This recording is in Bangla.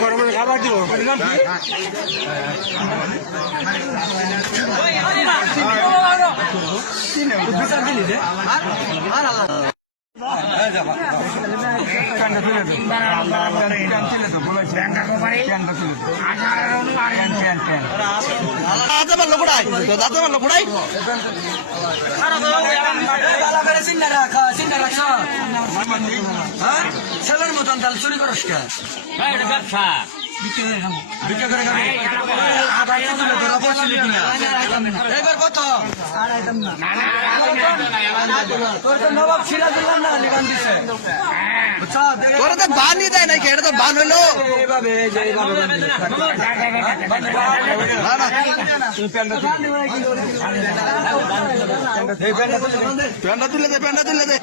গরমের খাবার দিব ছেলের মতন তাহলে চুরি করস ব্যবসা এবার কত নবাব সিরাজুল্লাহ না লিগান দিছে তোরা তো বানই দেয় নাকি এটা তো বান হলো প্যান্ডা তুলে দে প্যান্ডা তুলে দে